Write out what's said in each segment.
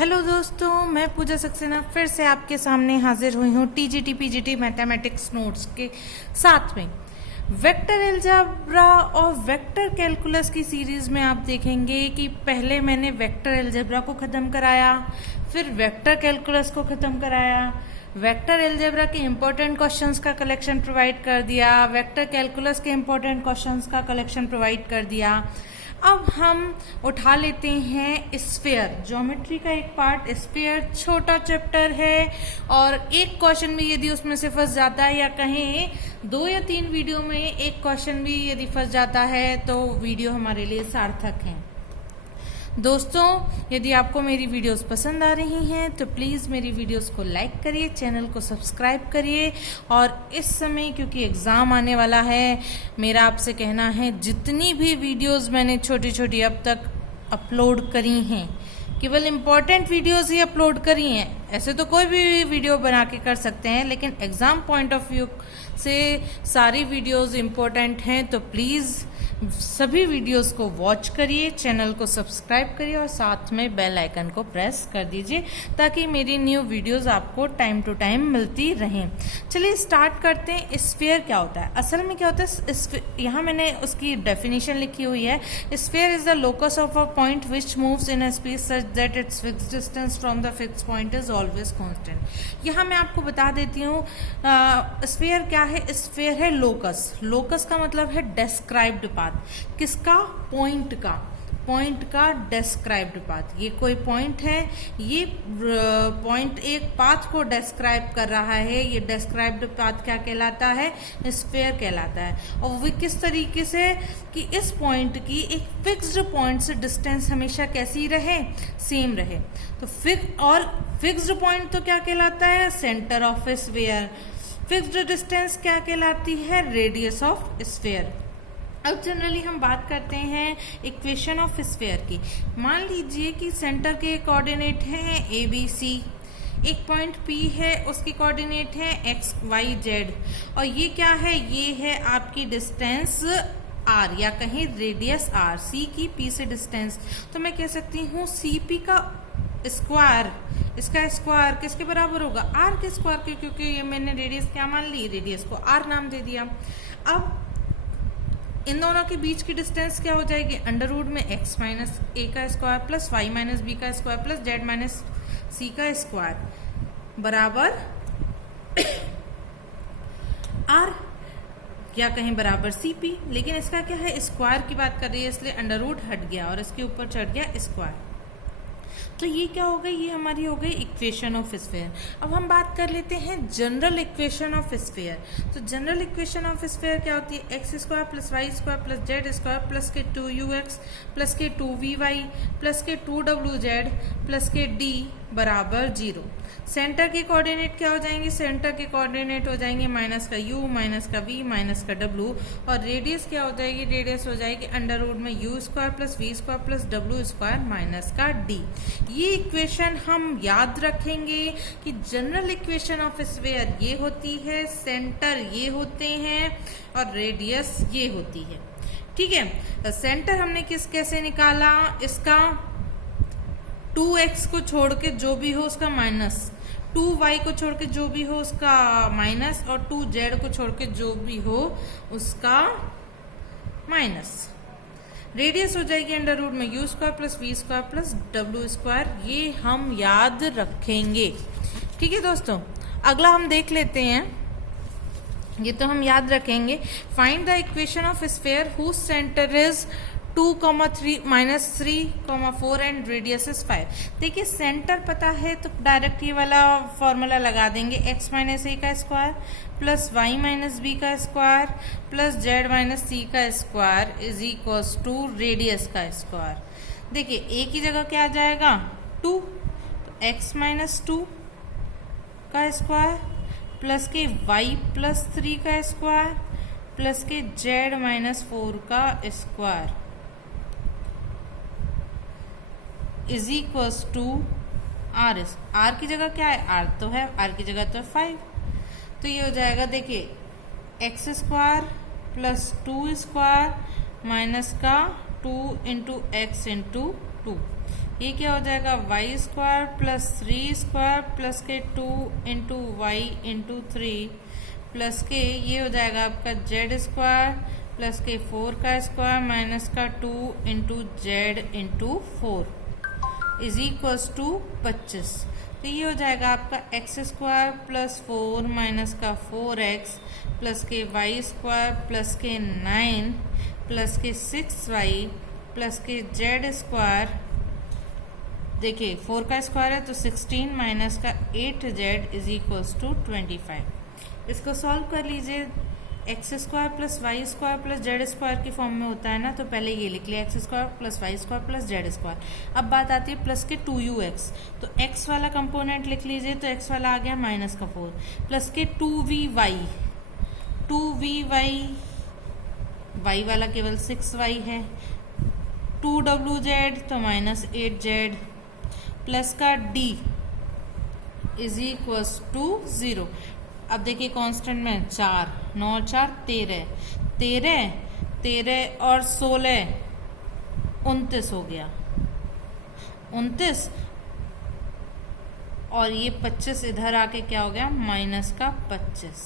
Hello दोस्तों, मैं पूजा सक्सेना फिर से आपके सामने हाजिर हुई हूँ टीजीटी पीजीटी मैथमेटिक्स नोट्स के साथ में। वेक्टर अलजेब्रा और वेक्टर कैलकुलस की सीरीज में आप देखेंगे कि पहले मैंने वेक्टर अलजेब्रा को ख़त्म कराया, फिर वेक्टर कैलकुलस को ख़त्म कराया, वेक्टर अलजेब्रा के इम्पोर्टेंट क्वेश्चंस का कलेक्शन प्रोवाइड कर दिया, वेक्टर कैलकुलस के इम्पोर्टेंट क्वेश्चंस का कलेक्शन प्रोवाइड कर दिया। अब हम उठा लेते हैं स्फीयर, ज्योमेट्री का एक पार्ट। स्फीयर छोटा चैप्टर है और एक क्वेश्चन भी यदि उसमें से फंस जाता है या कहें 2 या 3 वीडियो में एक क्वेश्चन भी यदि फंस जाता है तो वीडियो हमारे लिए सार्थक है। दोस्तों, यदि आपको मेरी वीडियोस पसंद आ रही हैं तो प्लीज़ मेरी वीडियोस को लाइक करिए, चैनल को सब्सक्राइब करिए। और इस समय क्योंकि एग्ज़ाम आने वाला है, मेरा आपसे कहना है जितनी भी वीडियोस मैंने छोटी छोटी अब तक अपलोड करी हैं, केवल इम्पॉर्टेंट वीडियोस ही अपलोड करी हैं। ऐसे तो कोई भी वीडियो बना के कर सकते हैं, लेकिन एग्ज़ाम पॉइंट ऑफ व्यू से सारी वीडियोस इम्पोर्टेंट हैं। तो प्लीज़ सभी वीडियोस को वॉच करिए, चैनल को सब्सक्राइब करिए और साथ में बेल आइकन को प्रेस कर दीजिए ताकि मेरी न्यू वीडियोस आपको टाइम टू टाइम मिलती रहें। चलिए स्टार्ट करते हैं। स्फीयर क्या होता है? असल में क्या होता है, यहाँ मैंने उसकी डेफिनेशन लिखी हुई है। Sphere is the locus of a point which moves in a space such that it's fixed distance from the fixed point is always constant. यहाँ मैं आपको बता देती हूँ स्फीयर क्या है। स्फीयर है लोकस। लोकस का मतलब है डेस्क्राइब्ड पाथ। किसका? पॉइंट का। पॉइंट का डेस्क्राइब्ड पाथ। ये कोई पॉइंट है, ये पॉइंट एक पाथ को डेस्क्राइब कर रहा है। ये डेस्क्राइब्ड पाथ क्या कहलाता है? स्फीयर कहलाता है। और वो किस तरीके से कि इस पॉइंट की एक फिक्स्ड पॉइंट से डिस्टेंस हमेशा कैसी रहे? सेम रहे। तो फिक्स्ड पॉइंट तो क्या कहलाता है? Centre of sphere. Fixed distance क्या कहलाती है? Radius of sphere. अब जनरली हम बात करते हैं इक्वेशन ऑफ स्फीयर की। मान लीजिए कि सेंटर के कोऑर्डिनेट हैं ए बी सी, एक पॉइंट P है, उसकी कोऑर्डिनेट है एक्स वाई जेड, और ये क्या है? ये है आपकी डिस्टेंस r या कहीं रेडियस r, C की P से डिस्टेंस। तो मैं कह सकती हूँ CP का स्क्वायर, इसका स्क्वायर किसके बराबर होगा? r के स्क्वायर के, क्योंकि ये मैंने रेडियस क्या मान ली? रेडियस को r नाम दे दिया। अब इन दोनों के बीच की डिस्टेंस क्या हो जाएगी? अंडर रूट में x माइनस ए का square plus y minus B का square plus z minus C का स्क्वायर बराबर r या कहीं बराबर CP। लेकिन इसका क्या है? स्क्वायर की बात कर रही है, इसलिए अंडर रूट हट गया और इसके ऊपर चढ़ गया स्क्वायर। तो ये क्या हो गई? ये हमारी हो गई इक्वेशन ऑफ स्फीयर। अब हम बात कर लेते हैं जनरल इक्वेशन ऑफ स्फीयर। तो जनरल इक्वेशन ऑफ स्फीयर क्या होती है? X square plus Y square plus Z square plus के 2ux प्लस के 2vy प्लस के 2wz प्लस के d बराबर 0। सेंटर के कोऑर्डिनेट क्या हो जाएंगे? सेंटर के कोऑर्डिनेट हो जाएंगे माइनस का u माइनस का v माइनस का w, और रेडियस क्या हो जाएगी? रेडियस हो जाएगी अंडर रूट में u square plus v square plus w square minus का d। ये इक्वेशन हम याद रखेंगे कि जनरल इक्वेशन ऑफ स्फीयर ये होती है, सेंटर ये होते हैं और रेडियस ये होती है। ठीक है। सेंटर हमने कैसे निकाला? इसका 2x को छोड़ के जो भी हो उसका माइनस, 2y को छोड़ के जो भी हो उसका माइनस, और 2z को छोड़ के जो भी हो उसका माइनस। रेडियस हो जाएगी अंडर रूट में u square plus v square plus w square. ये हम याद रखेंगे। ठीक है दोस्तों, अगला हम देख लेते हैं। ये तो हम याद रखेंगे। Find the equation of sphere whose centre is 2,3 minus 3,4 and radius is 5। देखिए सेंटर पता है तो डायरेक्ट ये वाला फॉर्मूला लगा देंगे, x माइनस ए का square plus y minus B का square plus z minus C का square is equals to radius का स्क्वायर। देखिए a की जगह क्या आ जाएगा? 2, तो x माइनस 2 का स्क्वायर प्लस के y प्लस 3 का स्क्वायर प्लस के z माइनस 4 का square is equals to r की जगह क्या है? r तो है, r की जगह तो है 5। तो ये हो जाएगा, देखिए x square plus 2 square minus का 2 इंटू एक्स इंटू 2 ये क्या हो जाएगा Y square plus 3 square plus के 2 इंटू वाई इंटू 3 प्लस के ये हो जाएगा आपका जेड स्क्वायर प्लस के 4 का स्क्वायर माइनस का 2 into Z into 4 is equals to 25। तो ये हो जाएगा आपका एक्स स्क्वायर प्लस 4 माइनस का 4x प्लस के वाई स्क्वायर प्लस के 9 प्लस के 6y प्लस के जेड स्क्वायर, देखिए 4 का स्क्वायर है तो 16 माइनस का 8z इज इक्वल्स टू 25। इसको सॉल्व कर लीजिए। X square plus Y square plus Z square की फॉर्म में होता है ना, तो पहले ये लिख लिया X square plus Y square plus Z square. अब बात आती है प्लस के 2ux, तो x वाला कंपोनेंट लिख लीजिए, तो x वाला आ गया माइनस का 4 प्लस के 2vy y वाला केवल 6y है, 2wz तो माइनस 8z प्लस का d इज इक्वल्स टू 0। अब देखिए कांस्टेंट में 4 9 4 13 और 16 29 हो गया, 29 और ये 25 इधर आके क्या हो गया माइनस का 25।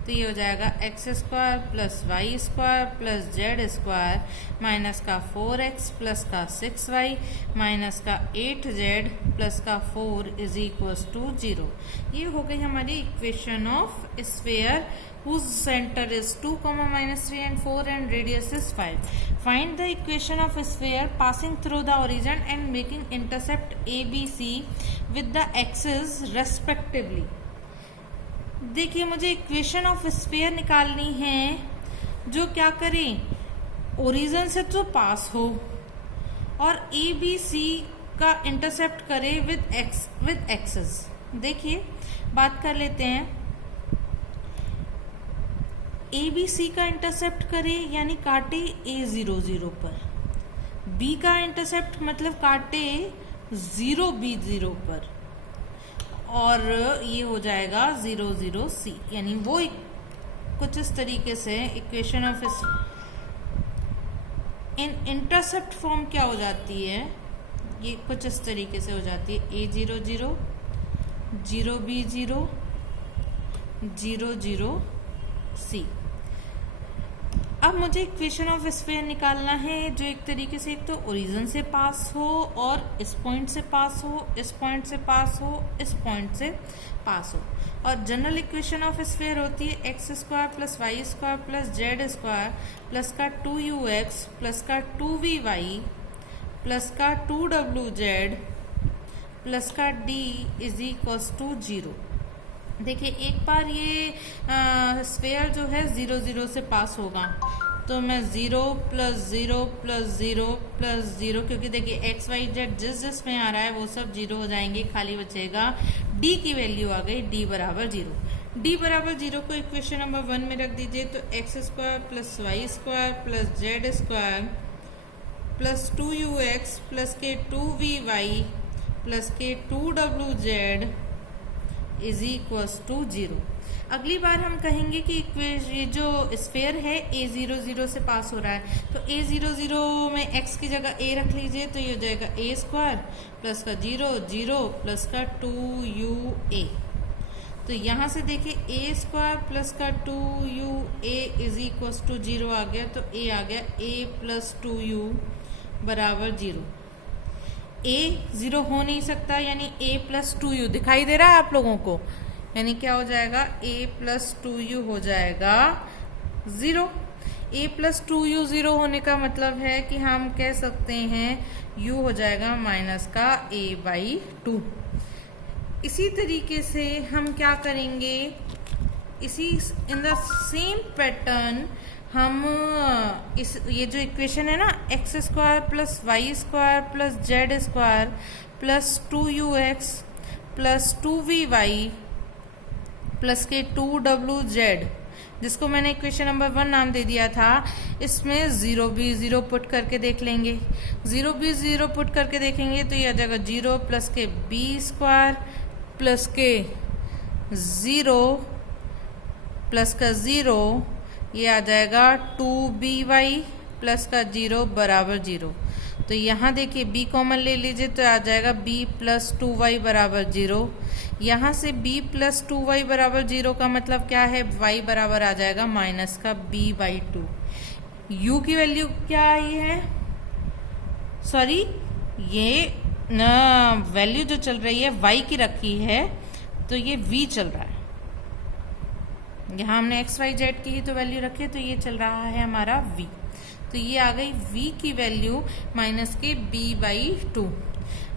तो ये हो जाएगा X square plus Y square plus Z square minus का 4x प्लस का 6y माइनस का 8z प्लस का 4 इज इक्वल्स टू 0। ये हो गई हमारी equation of sphere whose center is 2, -3 and 4 and radius is 5. Find the equation of sphere passing through the origin and making intercept ABC with the axes respectively. देखिए मुझे equation of sphere निकालनी है जो क्या करे, ओरिजिन से तो पास हो और ABC का इंटरसेप्ट करे विद एक्सेस। देखिए बात कर लेते हैं, ABC का इंटरसेप्ट करे यानी काटे A00 पर, B का इंटरसेप्ट मतलब काटे 0B0 पर, और ये हो जाएगा 00C, यानी वो कुछ इस तरीके से equation of in intercept form क्या हो जाती है, ये कुछ इस तरीके से हो जाती है A00 0B0 00C। अब मुझे इक्वेशन ऑफ स्फीयर निकालना है जो एक तरीके से एक तो ओरिजिन से पास हो और इस पॉइंट से पास हो, इस पॉइंट से पास हो, इस पॉइंट से पास हो। और जनरल इक्वेशन ऑफ स्फीयर होती है X square plus Y square plus Z square plus का 2ux प्लस का 2vy प्लस का 2wz प्लस का d इज इक्वल्स टू 0। देखिए एक बार ये स्फीयर जो है 0 से पास होगा, तो मैं 0 प्लस 0 प्लस 0 प्लस 0, क्योंकि देखिए एक्स वाई जेड जिस में आ रहा है वो सब 0 हो जाएंगे, खाली बचेगा d की वैल्यू आ गई d बराबर 0। d बराबर 0 को इक्वेशन नंबर 1 में रख दीजिए, तो X square plus Y square plus Z square plus 2ux plus के 2vy प्लस के 2wz इज इक्वल्स टू 0। अगली बार हम कहेंगे कि ये जो स्फीयर है A00 से पास हो रहा है, तो A00 में x की जगह a रख लीजिए, तो ये हो जाएगा a स्क्वायर प्लस का 0 प्लस का 2uA। तो यहाँ से देखिए a स्क्वायर प्लस का 2uA इज इक्वल्स टू 0 आ गया, तो a आ गया a प्लस 2u बराबर 0। a 0 हो नहीं सकता, यानी a प्लस 2u दिखाई दे रहा है आप लोगों को, यानी क्या हो जाएगा a प्लस 2u हो जाएगा 0। a प्लस 2u 0 होने का मतलब है कि हम कह सकते हैं u हो जाएगा माइनस का a/2। इसी तरीके से हम क्या करेंगे, इन द सेम पैटर्न हम ये जो इक्वेशन है ना X square plus Y square plus Z square plus 2ux plus 2vy plus के 2wz, जिसको मैंने इक्वेशन नंबर 1 नाम दे दिया था, इसमें 0b0 पुट करके देख लेंगे। 0b0 पुट करके देखेंगे तो ये आ जाएगा 0 प्लस के b स्क्वायर प्लस के 0 प्लस का 0, ये आ जाएगा 2by प्लस का 0 बराबर 0। तो यहाँ देखिए b कॉमन ले लीजिए तो आ जाएगा b प्लस 2y बराबर 0। यहाँ से b प्लस 2y बराबर 0 का मतलब क्या है, y बराबर आ जाएगा माइनस का b/2। u की वैल्यू क्या आई है, सॉरी ये वैल्यू जो चल रही है y की रखी है तो ये v चल रहा है। यहाँ हमने x y z की ही तो वैल्यू रखी है तो ये चल रहा है हमारा v। तो ये आ गई v की वैल्यू माइनस के b/2।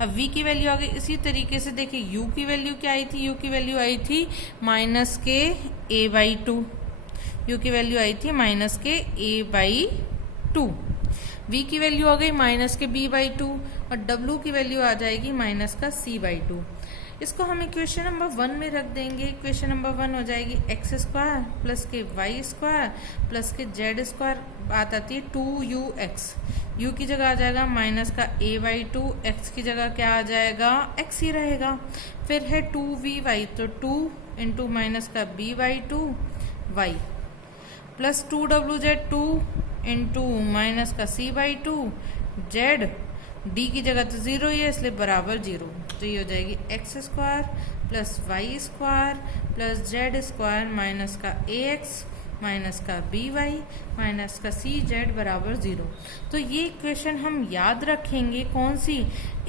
अब v की वैल्यू आ गई। इसी तरीके से देखिए u की वैल्यू क्या आई थी, u की वैल्यू आई थी माइनस के a/2। u की वैल्यू आई थी माइनस के a/2। v की वैल्यू आ गई माइनस के b/2 और w की वैल्यू आ जाएगी माइनस का c/2। इसको हम इक्वेशन नंबर 1 में रख देंगे। इक्वेशन नंबर 1 हो जाएगी एक्स स्क्वायर प्लस के वाई स्क्वायर प्लस के जेड स्क्वायर, बात आती है 2ux। u की जगह आ जाएगा माइनस का a/2, x की जगह क्या आ जाएगा, x ही रहेगा। फिर है 2vy तो 2 इंटू माइनस का b/2 y plus 2wz 2 into minus का c/2 z। d की जगह तो 0 ही है इसलिए बराबर 0। तो ये हो जाएगी x square plus Y square plus Z square minus का ax माइनस का by माइनस का cz बराबर 0। तो ये इक्वेशन हम याद रखेंगे, कौन सी,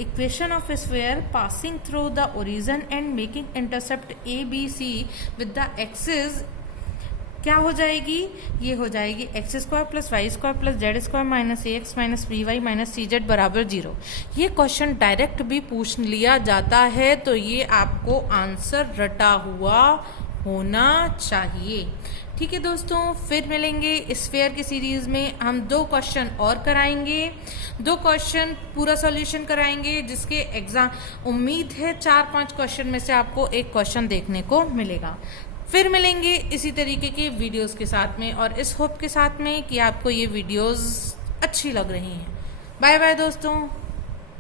equation of sphere passing through the origin and making intercept ABC with the axis क्या हो जाएगी, ये हो जाएगी x square plus Y square plus Z square minus ax minus by minus cz बराबर 0। ये क्वेश्चन डायरेक्ट भी पूछ लिया जाता है तो ये आपको आंसर रटा हुआ होना चाहिए। ठीक है दोस्तों, फिर मिलेंगे स्फीयर की सीरीज में। हम 2 क्वेश्चन और कराएंगे, 2 क्वेश्चन पूरा सॉल्यूशन कराएंगे जिसके एग्जाम उम्मीद है 4-5 क्वेश्चन में से आपको एक क्वेश्चन देखने को मिलेगा। फिर मिलेंगे इसी तरीके के वीडियोस के साथ में और इस होप के साथ में कि आपको ये वीडियोस अच्छी लग रही हैं। बाय बाय दोस्तों।